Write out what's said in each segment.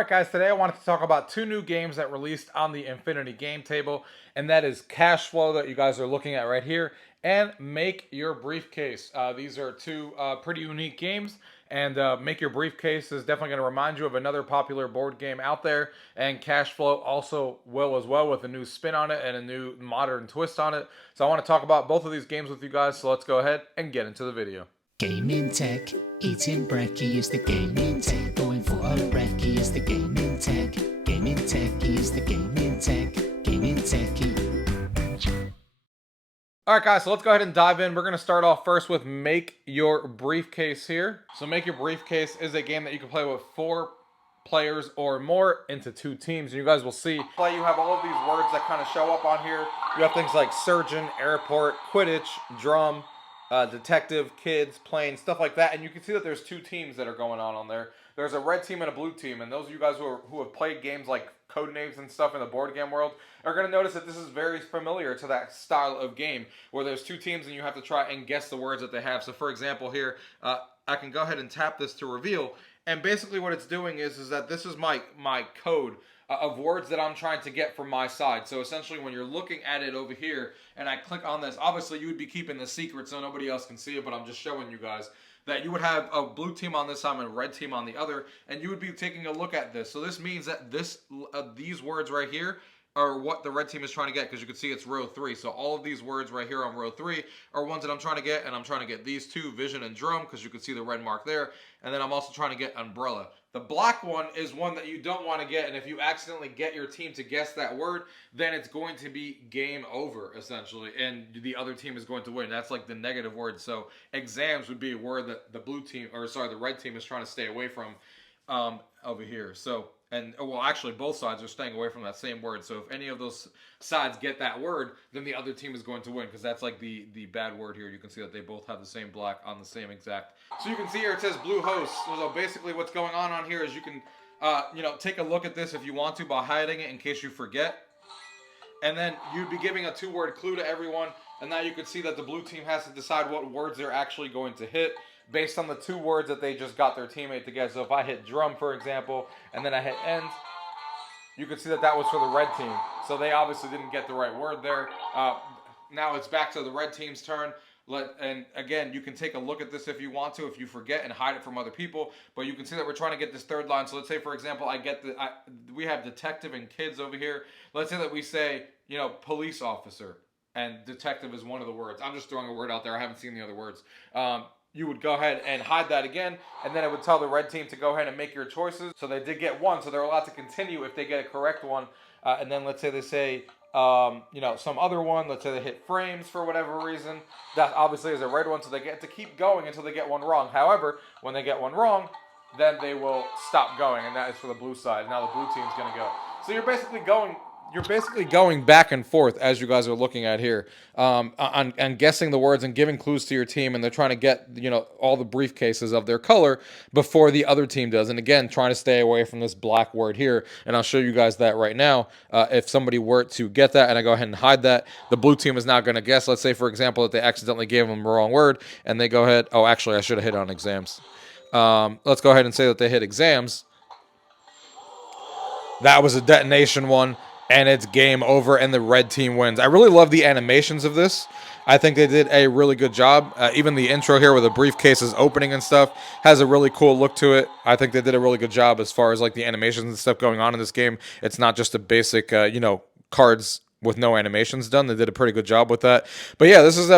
Alright guys, today I wanted to talk about two new games that released on the Infinity game table, and that is Cash Flow that you guys are looking at right here, and Make Your Briefcase. These are two pretty unique games, and Make Your Briefcase is definitely going to remind you of another popular board game out there, and Cash Flow also will as well, with a new spin on it and a new modern twist on it. So I want to talk about both of these games with you guys, so let's go ahead and get into the video. Gaming tech, eating brekkie is the gaming tech. Going for a brekkie is the gaming tech. Gaming techie is the gaming tech. Gaming techie. Alright guys, so let's go ahead and dive in. We're going to start off first with Make Your Briefcase here. So Make Your Briefcase is a game that you can play with 4 players or more into 2 teams. And you guys will see, you have all of these words that kind of show up on here. You have things like surgeon, airport, Quidditch, drum, detective, kids, plane, stuff like that. And you can see that there's 2 teams that are going on there. There's a red team and a blue team. And those of you guys who have played games like Codenames and stuff in the board game world are going to notice that this is very familiar to that style of game where there's 2 teams and you have to try and guess the words that they have. So for example here, I can go ahead and tap this to reveal. And basically what it's doing is that this is my code of words that I'm trying to get from my side. So essentially when you're looking at it over here and I click on this, obviously you would be keeping the secret so nobody else can see it, but I'm just showing you guys that you would have a blue team on this side and a red team on the other, and you would be taking a look at this. So this means that these words right here are what the red team is trying to get, because you can see it's row 3. So all of these words right here on row 3 are ones that I'm trying to get, and I'm trying to get these 2, vision and drum, because you can see the red mark there, and then I'm also trying to get umbrella. The black one is one that you don't want to get, and if you accidentally get your team to guess that word, then it's going to be game over, essentially, and the other team is going to win. That's like the negative word. So exams would be a word that the red team is trying to stay away from over here. So, and well, actually both sides are staying away from that same word. So if any of those sides get that word, then the other team is going to win, because that's like the bad word here. You can see that they both have the same black on the same exact. So you can see here it says blue host. So basically what's going on here is you can take a look at this if you want to by hiding it in case you forget. And then you'd be giving a 2-word clue to everyone, and now you can see that the blue team has to decide what words they're actually going to hit based on the 2 words that they just got their teammate to get. So if I hit drum, for example, and then I hit end, you can see that was for the red team. So they obviously didn't get the right word there. Now it's back to the red team's turn. And again, you can take a look at this if you want to, if you forget, and hide it from other people. But you can see that we're trying to get this 3rd line. So let's say, for example, we have detective and kids over here. Let's say that we say, police officer, and detective is one of the words. I'm just throwing a word out there. I haven't seen the other words. You would go ahead and hide that again, and then it would tell the red team to go ahead and make your choices. So they did get 1, so they're allowed to continue if they get a correct one. And then let's say they say, some other one. Let's say they hit frames for whatever reason. That obviously is a red one, so they get to keep going until they get one wrong. However, when they get one wrong, then they will stop going, and that is for the blue side. Now the blue team's going to go. So you're basically going back and forth, as you guys are looking at here, on guessing the words and giving clues to your team, and they're trying to get all the briefcases of their color before the other team does. And again, trying to stay away from this black word here, and I'll show you guys that right now. If somebody were to get that and I go ahead and hide that, the blue team is not going to guess. Let's say, for example, that they accidentally gave them the wrong word, and they go ahead, oh, actually I should have hit on exams. Let's go ahead and say that they hit exams. That was a detonation one, and it's game over, and the red team wins. I really love the animations of this. I think they did a really good job. Even the intro here with the briefcases opening and stuff has a really cool look to it. I think they did a really good job as far as like the animations and stuff going on in this game. It's not just a basic, cards with no animations done. They did a pretty good job with that. But yeah, this is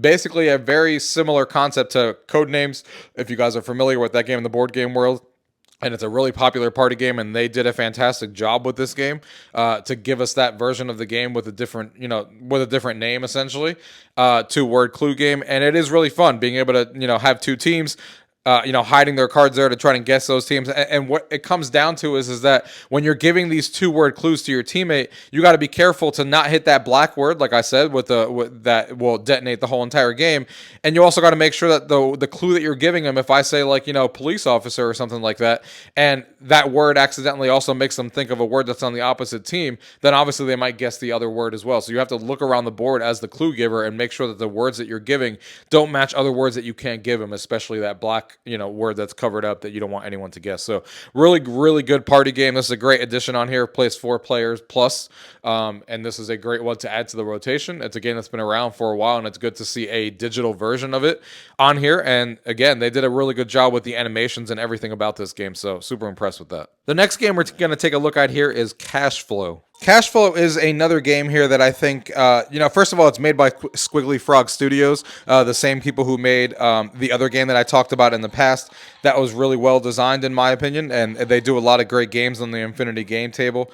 basically a very similar concept to Codenames, if you guys are familiar with that game in the board game world. And it's a really popular party game, and they did a fantastic job with this game to give us that version of the game with a different, with a different name, essentially, 2-word clue game. And it is really fun being able to, have 2 teams, hiding their cards there to try and guess those teams. And what it comes down to is that when you're giving these 2-word clues to your teammate, you got to be careful to not hit that black word, like I said, with that will detonate the whole entire game. And you also got to make sure that the clue that you're giving them, if I say like, police officer or something like that, and that word accidentally also makes them think of a word that's on the opposite team, then obviously they might guess the other word as well. So you have to look around the board as the clue giver and make sure that the words that you're giving don't match other words that you can't give them, especially that black black, word that's covered up that you don't want anyone to guess. So really, really good party game. This is a great addition on here. Plays 4 players plus, and this is a great one to add to the rotation. It's a game that's been around for a while, and it's good to see a digital version of it on here. And again, they did a really good job with the animations and everything about this game. So super impressed with that. The next game we're going to take a look at here is Cash Flow. Cash Flow is another game here that I think, first of all, it's made by Squiggly Frog Studios, the same people who made the other game that I talked about in the past. That was really well designed, in my opinion, and they do a lot of great games on the Infinity Game Table.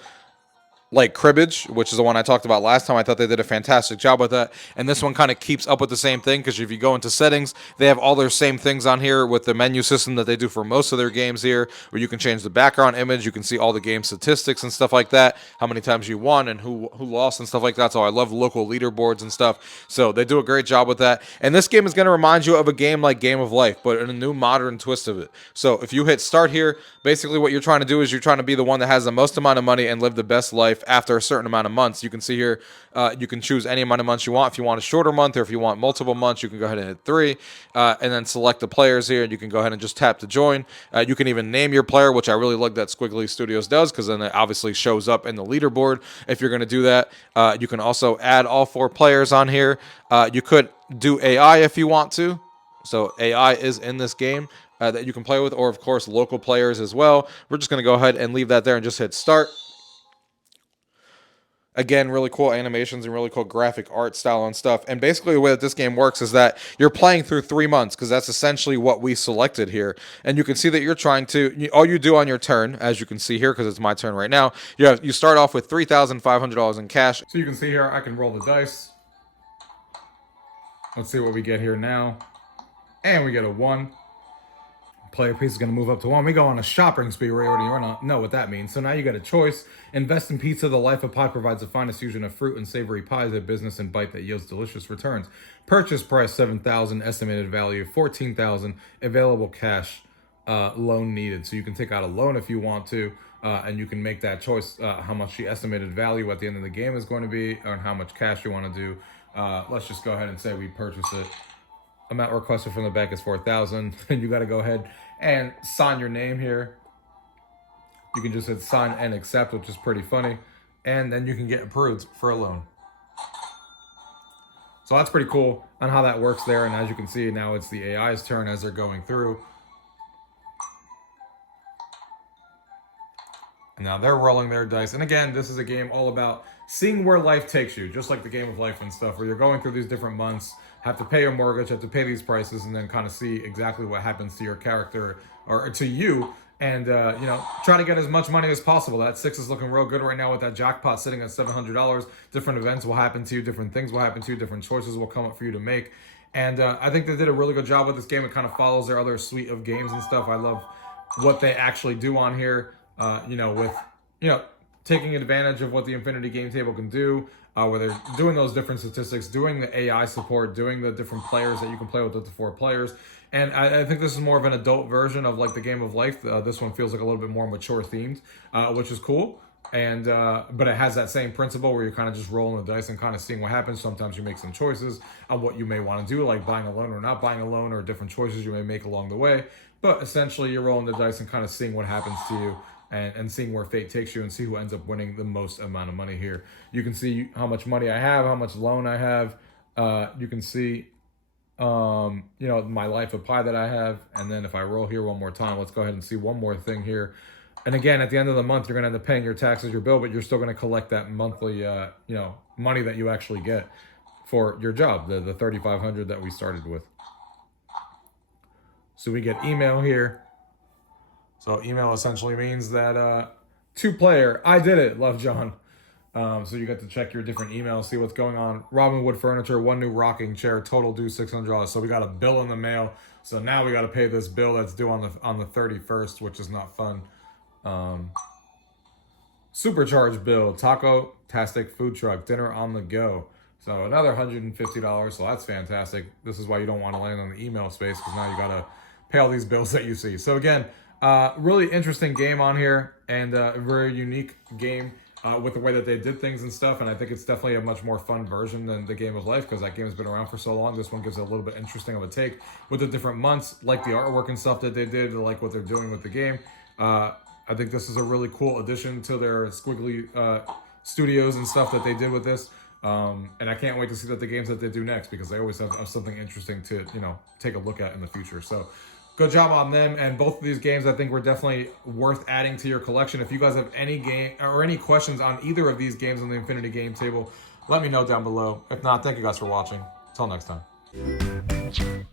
Like Cribbage, which is the one I talked about last time. I thought they did a fantastic job with that. And this one kind of keeps up with the same thing, because if you go into settings, they have all their same things on here with the menu system that they do for most of their games here, where you can change the background image, you can see all the game statistics and stuff like that, how many times you won and who lost and stuff like that. So I love local leaderboards and stuff. So they do a great job with that. And this game is going to remind you of a game like Game of Life, but in a new modern twist of it. So if you hit start here, basically what you're trying to do is you're trying to be the one that has the most amount of money and live the best life after a certain amount of months. You can see here, you can choose any amount of months you want. If you want a shorter month or if you want multiple months, you can go ahead and hit 3 and then select the players here. You can go ahead and just tap to join. You can even name your player, which I really like that Squiggly Studios does, because then it obviously shows up in the leaderboard if you're going to do that. You can also add all 4 players on here. You could do AI if you want to. So AI is in this game that you can play with, or of course local players as well. We're just going to go ahead and leave that there and just hit start. Again, really cool animations and really cool graphic art style and stuff. And basically the way that this game works is that you're playing through 3 months, because that's essentially what we selected here. And you can see that you're trying to, all you do on your turn, as you can see here, because it's my turn right now, you start off with $3,500 in cash. So you can see here, I can roll the dice. Let's see what we get here now. And we get a 1. Player piece is going to move up to 1. We go on a shopping spree. We already know what that means. So now you got a choice. Invest in pizza. The Life of Pie provides the finest fusion of fruit and savory pies, a business and bite that yields delicious returns. Purchase price $7,000. Estimated value $14,000. Available cash. Loan needed. So you can take out a loan if you want to, and you can make that choice how much the estimated value at the end of the game is going to be, or how much cash you want to do. Let's just go ahead and say we purchase it. Amount requested from the bank is $4,000, and you got to go ahead and sign your name here. You can just hit sign and accept, which is pretty funny, and then you can get approved for a loan. So that's pretty cool on how that works there. And as you can see, now it's the AI's turn as they're going through. And now they're rolling their dice. And again, this is a game all about seeing where life takes you, just like the Game of Life and stuff, where you're going through these different months, have to pay your mortgage, have to pay these prices, and then kind of see exactly what happens to your character or to you, and try to get as much money as possible. That 6 is looking real good right now with that jackpot sitting at $700. Different events will happen to you, different things will happen to you, different choices will come up for you to make. And I think they did a really good job with this game. It kind of follows their other suite of games and stuff. I love what they actually do on here, with taking advantage of what the Infinity Game Table can do, where they're doing those different statistics, doing the AI support, doing the different players that you can play with the 4 players. And I think this is more of an adult version of like the Game of Life. This one feels like a little bit more mature themed, which is cool. And but it has that same principle where you're kind of just rolling the dice and kind of seeing what happens. Sometimes you make some choices on what you may want to do, like buying a loan or not buying a loan, or different choices you may make along the way. But essentially, you're rolling the dice and kind of seeing what happens to you, and seeing where fate takes you, and see who ends up winning the most amount of money here. You can see how much money I have, how much loan I have. You can see, my Life of Pi that I have. And then if I roll here one more time, let's go ahead and see one more thing here. And again, at the end of the month, you're going to end up paying your taxes, your bill, but you're still going to collect that monthly, money that you actually get for your job, the $3,500 that we started with. So we get email here. So email essentially means that 2-player, I did it, love John. So you get to check your different emails, see what's going on. Robin Wood Furniture, 1 new rocking chair, total due $600. So we got a bill in the mail. So now we got to pay this bill that's due on the 31st, which is not fun. Supercharged bill, Taco-tastic food truck, dinner on the go. So another $150. So that's fantastic. This is why you don't want to land on the email space, because now you got to pay all these bills that you see. So again, really interesting game on here, and a very unique game. with the way that they did things and stuff, and I think it's definitely a much more fun version than the Game of Life, because that game has been around for so long. This one gives it a little bit interesting of a take with the different months, like the artwork and stuff that they did, like what they're doing with the game. I think this is a really cool addition to their squiggly studios and stuff that they did with this. And I can't wait to see that the games that they do next, because they always have something interesting to, you know, take a look at in the future. So good job on them. And both of these games, I think, were definitely worth adding to your collection. If you guys have any game or any questions on either of these games on the Infinity Game Table, let me know down below. If not, thank you guys for watching. Until next time.